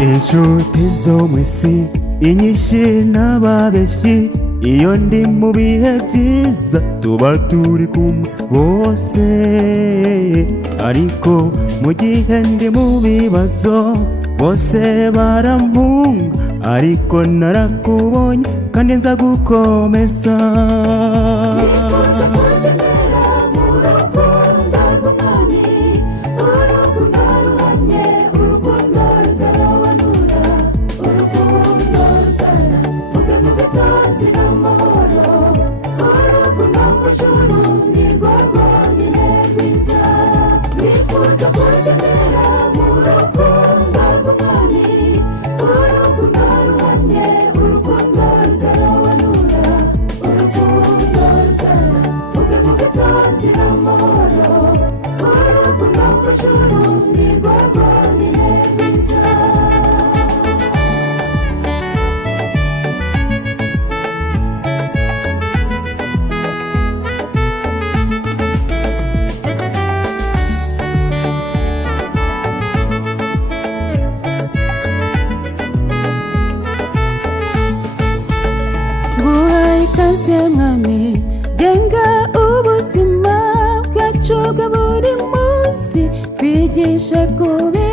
inshuti zo mu isi inyinshi n'ababeshyi, iyo ndi mu bihe byiza tuba turi kumwe bose, ariko mu gihe ndi mu bibazo bose barampunga, ariko narakubonye kandi nza gukomeza. Ikaze mwami genga ubuzima bwacu bwa buri munsi, twigishe kubi